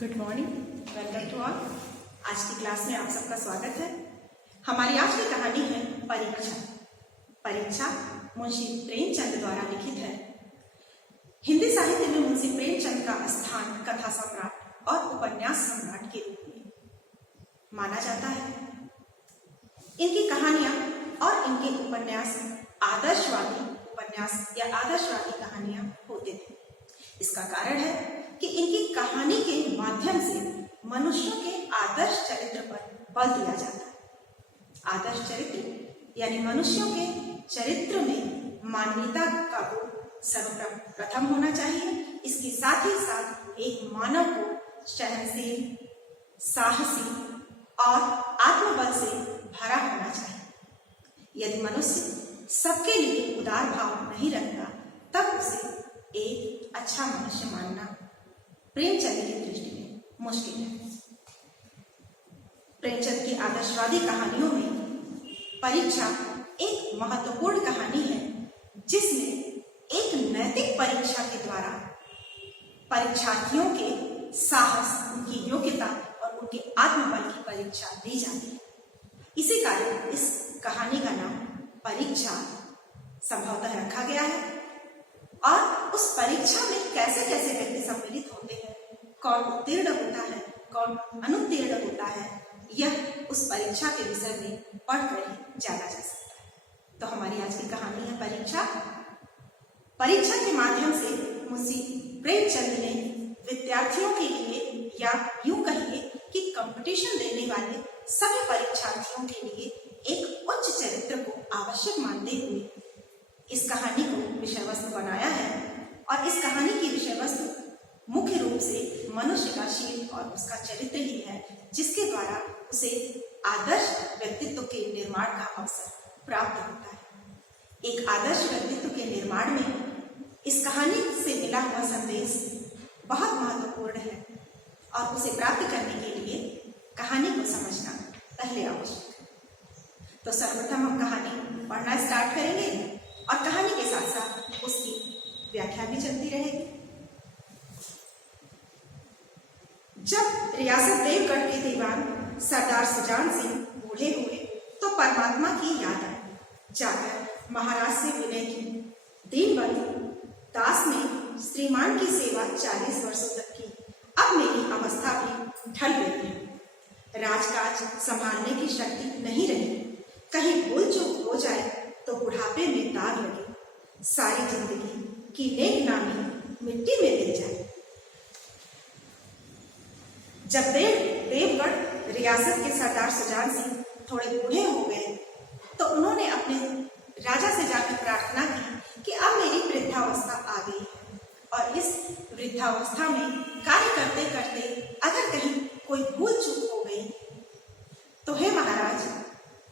Good morning, welcome to all. आज की class में आप सबका स्वागत है। हमारी आज की कहानी है परीक्षा। परीक्षा मुंशी प्रेमचंद द्वारा लिखित है। हिंदी साहित्य में मुंशी प्रेमचंद का स्थान कथा सम्राट और उपन्यास सम्राट के रूप में माना जाता है। इनकी कहानियां और इनके उपन्यास आदर्शवादी उपन्यास या आदर्शवादी कहानियां होते थे। इसका कारण है कि इनकी कहानी के माध्यम से मनुष्यों के आदर्श चरित्र पर बल दिया जाता है। आदर्श चरित्र यानी मनुष्यों के चरित्र में मानवीयता का गुण सर्वप्रथम होना चाहिए। इसके साथ ही साथ एक मानव को सहनशील, साहसी और आत्मबल से भरा होना चाहिए। यदि मनुष्य सबके लिए उदार भाव नहीं रखता तब उसे एक अच्छा मनुष्य मानना प्रेमचंद की दृष्टि में मुश्किल है। प्रेमचंद की आदर्शवादी कहानियों में परीक्षा एक महत्वपूर्ण कहानी है, जिसमें एक नैतिक परीक्षा के द्वारा परीक्षार्थियों के साहस, उनकी योग्यता और उनके आत्मबल की परीक्षा दी जाती है। इसी कारण इस कहानी का नाम परीक्षा संभवतः रखा गया है। और उस परीक्षा में कैसे कैसे व्यक्ति सम्मिलित होते हैं, कौन उत्तीर्ण होता है, कौन अनुत्तीर्ण होता है, यह उस परीक्षा के विषय में पढ़कर ही जाना जा सकता है। तो हमारी आज की कहानी है परीक्षा। परीक्षा के माध्यम से मुंशी प्रेमचंद ने विद्यार्थियों के लिए या यूं कहिए कि कंपटीशन देने वाले सभी परीक्षार्थियों के लिए एक उच्च चरित्र को आवश्यक मानते हुए इस कहानी को विषय वस्तु बनाया है। और इस कहानी की विषय वस्तु मुख्य रूप से मनुष्य का शील और उसका चरित्र ही है, जिसके द्वारा उसे आदर्श व्यक्तित्व के निर्माण का अवसर प्राप्त होता है। एक आदर्श व्यक्तित्व के निर्माण में इस कहानी से मिला हुआ संदेश बहुत महत्वपूर्ण है और उसे प्राप्त करने के लिए कहानी को समझना पहले आवश्यक है। तो सर्वप्रथम हम कहानी पढ़ना स्टार्ट करेंगे और कहानी के साथ साथ उसकी व्याख्या भी चलती रहेगी। जब रियासत देवगढ़ के दीवान सरदार सुजान सिंह बूढ़े हुए तो परमात्मा की याद आई। जाकर महाराज से विनय की। दीनबंधु दास ने श्रीमान की सेवा 40 वर्षों तक की। अब मेरी अवस्था भी ढल गई है। राजकाज संभालने की शक्ति नहीं रही। कहीं भूल चूक हो जाए तो बुढ़ापे में दाग लगे, सारी जिंदगी की नेक नामी मिट्टी में मिल जाए। जब देवगढ़ रियासत के सरदार सुजान सिंह थोड़े बूढ़े हो गए तो उन्होंने अपने राजा से जाकर प्रार्थना की कि अब मेरी वृद्धावस्था आ गई है और इस वृद्धावस्था में कार्य करते करते अगर कहीं कोई भूल चूक हो गई तो हे महाराज,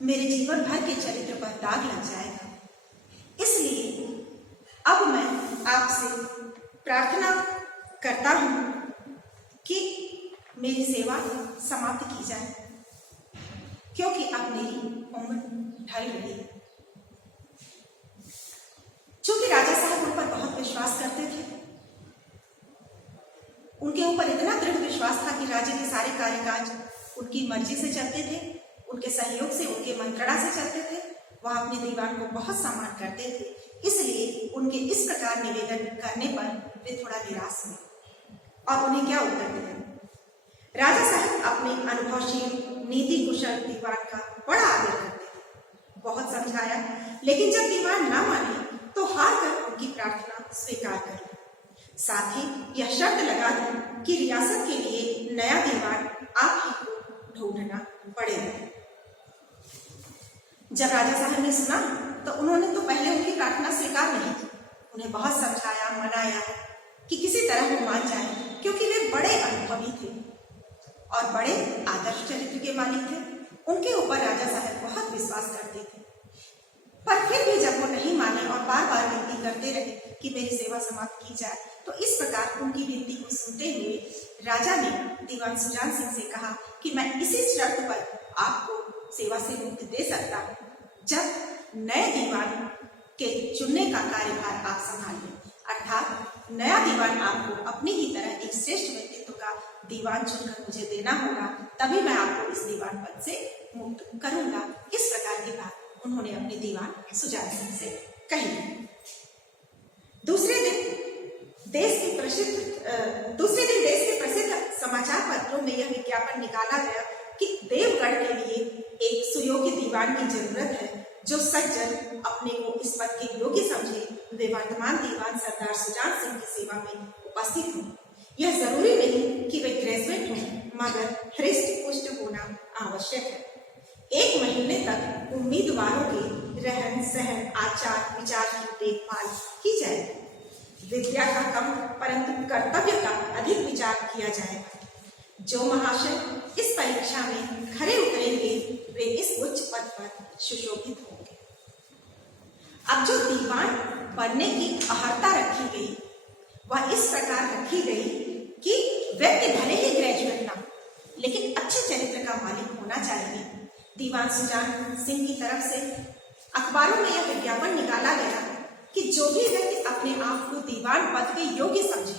मेरे जीवन भर के चरित्र पर दाग लग जाएगा। इसलिए अब मैं आपसे प्रार्थना करता हूं कि मेरी सेवा समाप्त की जाए, क्योंकि अब मेरी उम्र ढल रही है। चूंकि राजा साहब उन पर बहुत विश्वास करते थे, उनके ऊपर इतना दृढ़ विश्वास था कि राज्य के सारे कार्यकाज उनकी मर्जी से चलते थे, उनके सहयोग से, उनके मंत्रणा से चलते थे। वह अपने दीवान को बहुत सम्मान करते थे। इसलिए उनके इस प्रकार निवेदन करने पर वे थोड़ा निराश हुए और उन्हें क्या उत्तर दिया। राजा साहब अपने अनुभवशील, नीति कुशल दीवान का बड़ा आदर करते थे। बहुत समझाया, लेकिन जब दीवान न माने तो हार कर उनकी प्रार्थना स्वीकार कर ली। साथ ही यह शर्त लगा दी कि रियासत के लिए नया दीवान आप ही को ढूंढना पड़ेगा। जब राजा साहब ने सुना तो उन्होंने तो पहले उनकी प्रार्थना स्वीकार नहीं की। उन्हें बहुत समझाया, मनाया कि किसी तरह वो मान जाए, क्योंकि वे बड़े अनुभवी थे और बड़े आदर्श चरित्र के मालिक थे। उनके ऊपर राजा साहब बहुत विश्वास करते थे। पर फिर भी जब वो नहीं माने और बार बार विनती करते रहे कि मेरी सेवा समाप्त की जाए, तो इस प्रकार उनकी विनती को सुनते हुए राजा ने दीवान सुजान सिंह से कहा कि मैं इसी शर्त पर आपको सेवा से मुक्ति दे सकता हूँ, जब नए दीवान के चुनने का कार्यभार आप संभालें। अर्थात नया दीवान आपको अपनी ही तरह एक श्रेष्ठ व्यक्तित्व का दीवान चुनकर मुझे देना होगा, तभी मैं आपको इस दीवान पद से मुक्त करूंगा। इस प्रकार की बात उन्होंने अपने दीवान सुजान सिंह से कही। दूसरे दिन देश के प्रसिद्ध समाचार पत्रों में यह विज्ञापन निकाला गया कि देवगढ़ के लिए एक सुयोग्य दीवान की जरूरत है। जो सज्जन अपने को इस पद के योग्य समझे वे वर्तमान दीवान सरदार सुजान सिंह की सेवा में उपस्थित हों। यह जरूरी नहीं कि वे ग्रेजुएट हों, मगर हृष्ट पुष्ट होना आवश्यक है। 1 महीने तक उम्मीदवारों के रहन सहन आचार विचार की देखभाल की जाएगी। विद्या का कम परंतु कर्तव्य का अधिक विचार किया जाएगा। जो महाशय इस परीक्षा में खरे उतरेंगे वे इस उच्च पद पर सुशोभित होंगे। अब जो दीवान बनने की अहर्ता रखी गई वह इस प्रकार रखी गई कि व्यक्ति भले ही ग्रेजुएट ना लेकिन अच्छे चरित्र का मालिक होना चाहिए। दीवान सुजान सिंह की तरफ से अखबारों में यह विज्ञापन निकाला गया कि जो भी व्यक्ति अपने आप को दीवान पद के योग्य समझे,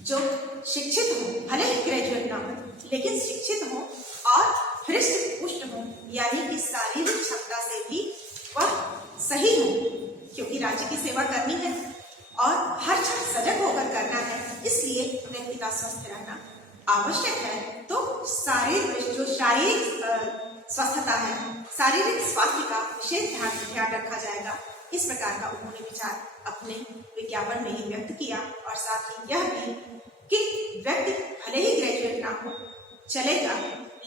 जो शिक्षित हो, भले ही ग्रेजुएट ना हो लेकिन शिक्षित हो और हृष्ट पुष्ट हो, यानी कि शारीरिक क्षमता से भी वह सही हो, क्योंकि राज्य की सेवा करनी है और हर क्षण सजग होकर करना है, इसलिए व्यक्ति का स्वस्थ रहना आवश्यक है। तो जो शारीरिक स्वस्थता है, शारीरिक स्वास्थ्य का विशेष ध्यान रखा जाएगा। इस प्रकार का उन्होंने विचार अपने विज्ञापन में ही व्यक्त किया और साथ ही यह भी कि व्यक्ति भले ही ग्रेजुएट ना हो चलेगा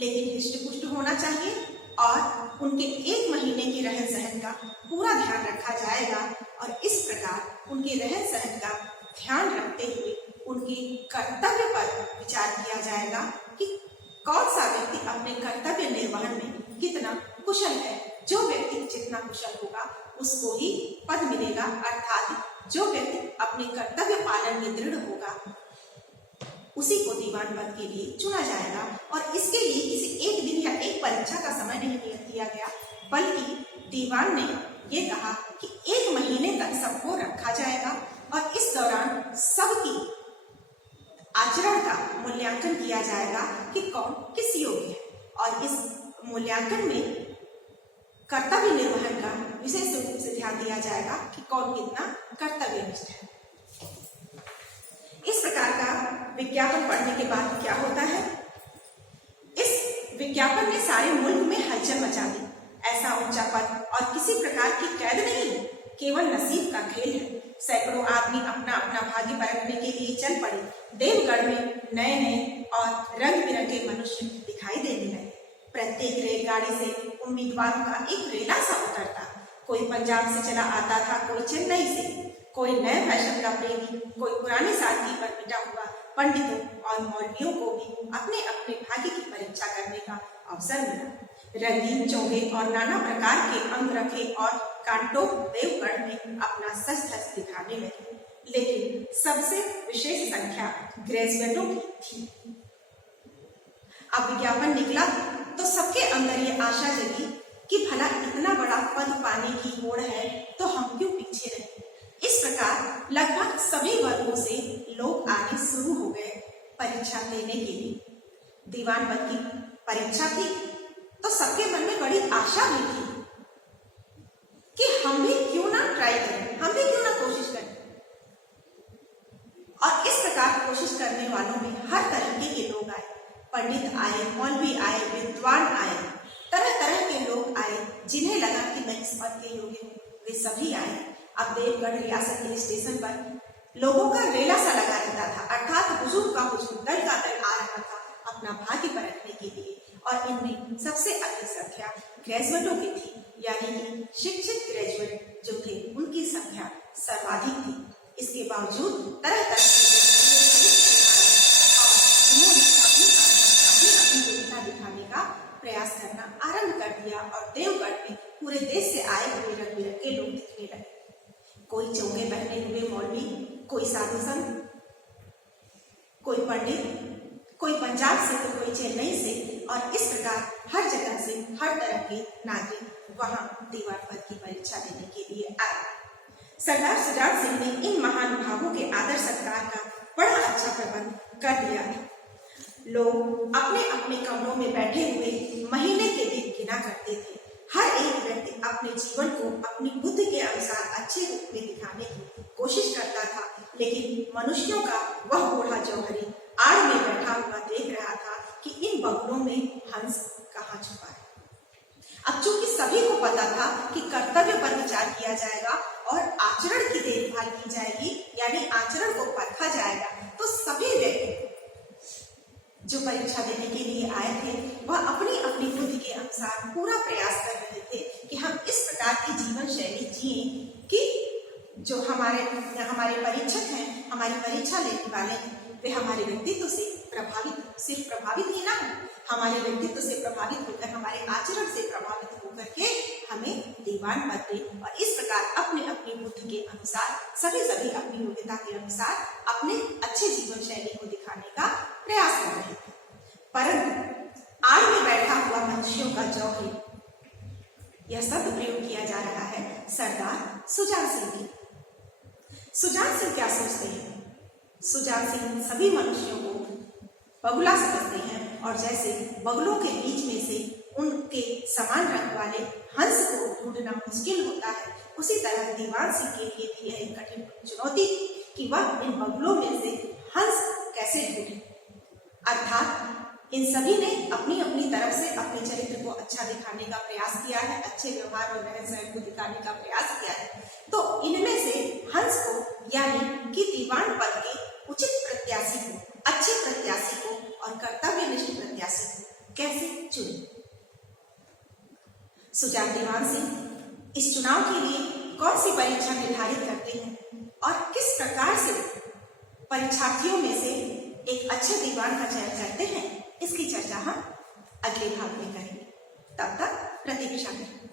लेकिन हृष्ट पुष्ट होना चाहिए और उनके 1 महीने के रहन सहन का पूरा ध्यान रखा जाएगा और इस प्रकार उनके रहन सहन का ध्यान रखते हुए उनके कर्तव्य पर विचार किया जाएगा कि कौन सा व्यक्ति अपने कर्तव्य निर्वहन में कितना कुशल है। जो व्यक्ति जितना कुशल होगा उसको ही पद मिलेगा, अर्थात जो व्यक्ति अपने कर्तव्य पालन में दृढ़ होगा उसी को दीवान पद के लिए चुना जाएगा। और इसके लिए किसी एक दिन या एक परीक्षा का समय नहीं नियत किया गया, बल्कि दीवान ने ये कहा कि 1 महीने तक सबको रखा जाएगा और इस दौरान सबकी आचरण का मूल्यांकन किया जाएगा कि कौन किस योग्य है और इस मूल्यांकन में कर्तव्य निर्वहन का विशेष रूप से ध्यान दिया जाएगा कि कौन कितना कर्तव्यनिष्ठ है। इस प्रकार का विज्ञापन पढ़ने के बाद क्या होता है, इस विज्ञापन ने सारे मुल्क में हलचल मचा दी। ऐसा ऊंचा पद और किसी प्रकार की कैद नहीं, केवल नसीब का खेल है। सैकड़ों आदमी अपना अपना भाग्य परखने के लिए चल पड़े। देवगढ़ में नए नए और रंग बिरंगे मनुष्य दिखाई देने लगे। प्रत्येक रेलगाड़ी से उम्मीदवारों का एक रेला सा उतरता। कोई पंजाब से चला आता था, कोई चेन्नई से, कोई नए फैशन का प्रेमी, कोई पुरानी सादगी पर मिटा हुआ। पंडितों और मौलवियों को भी अपने अपने भाग्य की परीक्षा करने का अवसर मिला। रंगीन चोगे और नाना प्रकार के अंग रखे और कांटो देवगढ़ में अपना सच धज दिखाने लगे, लेकिन सबसे विशेष संख्या ग्रेजुएटों की थी। अब विज्ञापन निकला तो सबके अंदर ये आशा जगी कि भला इतना बड़ा पद पाने की होड़ है तो हम क्यों पीछे रहे। इस प्रकार लगभग सभी वर्गों से लोग आने शुरू हो गए परीक्षा देने के लिए। दीवान पद की परीक्षा थी तो सबके मन में बड़ी आशा भी थी कि हम भी क्यों ना ट्राई करें, हम भी क्यों ना कोशिश करें। और इस प्रकार कोशिश करने वालों में हर तरीके के लोग आए। पंडित आए, मौलवी आए, विद्वान आए, तरह तरह के लोग आए जिन्हें लगा कि मैं इस पद के योग्य हूँ, वे सभी आए। अब देवगढ़ रियासत के स्टेशन पर लोगों का रेला सा लगा रहता था, अर्थात हुजूम का हुजूम, दल का दल आ रहा था अपना भाग्य परखने के लिए। और इनमें सबसे अधिक संख्या ग्रेजुएटों की थी, यानी कि शिक्षित ग्रेजुएट जो थे उनकी संख्या सर्वाधिक थी। इसके बावजूद तरह तरह दिखाने का प्रयास करना आरंभ कर दिया और देवगढ़ में पूरे देश से आए हुए रंग बिरंगे लोग दिखने लगे। कोई चोंगे पहने हुए मौलवी, कोई साधु संत, कोई पंडित, कोई पंजाब से तो कोई चेन्नई से, और इस प्रकार हर जगह से हर तरह के नागरिक वहां दीवान पद की परीक्षा देने के लिए आए। सरदार सुजान सिंह ने इन महानुभावों के आदर सत्कार का बड़ा अच्छा प्रबंध कर दिया था। लोग अपने अपने कमरों में बैठे हुए महीने के दिन गिना करते थे। हर एक व्यक्ति अपने जीवन को अपनी बुद्धि के अनुसार अच्छे रूप में दिखाने की कोशिश करता था, लेकिन मनुष्यों का वह बूढ़ा जौहरी आड़ में बैठा हुआ देख रहा था कि इन बगुलों में हंस कहाँ छुपा है। अब चूंकि सभी को पता था कि कर्तव्य पर विचार किया जाएगा और आचरण की देखभाल की जाएगी, यानी आचरण को परखा जाएगा, तो सभी व्यक्ति जो परीक्षा देने के लिए आए थे वह अपनी अपनी बुद्धि के अनुसार पूरा प्रयास कर रहे थे कि हम इस प्रकार की जीवन शैली जिए कि जो हमारे परीक्षक हैं, हमारी परीक्षा लेने वाले हैं, वे हमारे व्यक्तित्व से सिर्फ प्रभावित ही ना हो, हमारे व्यक्तित्व से प्रभावित होकर, हमारे आचरण से प्रभावित होकर के हमें दीवान बनते। और इस प्रकार अपने अपनी बुद्धि के अनुसार सभी अपनी योग्यता के अनुसार अपने अच्छे जीवन शैली को दिखाने का प्रयास कर रहे थे। परंतु आड़ में बैठा हुआ मनुष्यों का जौहरी, यह शब्द प्रयोग किया जा रहा है सरदार सुजान सिंह की। सुजान सिंह क्या सोचते हैं? सुजान सिंह सभी मनुष्यों को बगुला समझते हैं, और जैसे बगुलों के बीच में से उनके समान रंग वाले हंस को ढूंढना मुश्किल होता है, उसी तरह दीवान सिंह के लिए भी यह एक कठिन चुनौती थी कि वह इन बगुलों में से हंस कैसे ढूंढे। अर्थात इन सभी ने अपनी अपनी तरफ से अपने चरित्र को अच्छा दिखाने का प्रयास किया है, अच्छे व्यवहार और रहन सहन को दिखाने का प्रयास किया है। तो इनमें से हंस को, यानी कि दीवान पद के उचित प्रत्याशी को, अच्छे प्रत्याशी को और कर्तव्यनिष्ठ प्रत्याशी को कैसे चुने? सुजान दीवान सिंह इस चुनाव के लिए कौन सी परीक्षा निर्धारित करते हैं और किस प्रकार से परीक्षार्थियों में से एक अच्छे दीवान का चयन करते हैं, इसकी चर्चा हम अगले भाग में करेंगे। तब तक प्रतीक्षा करें।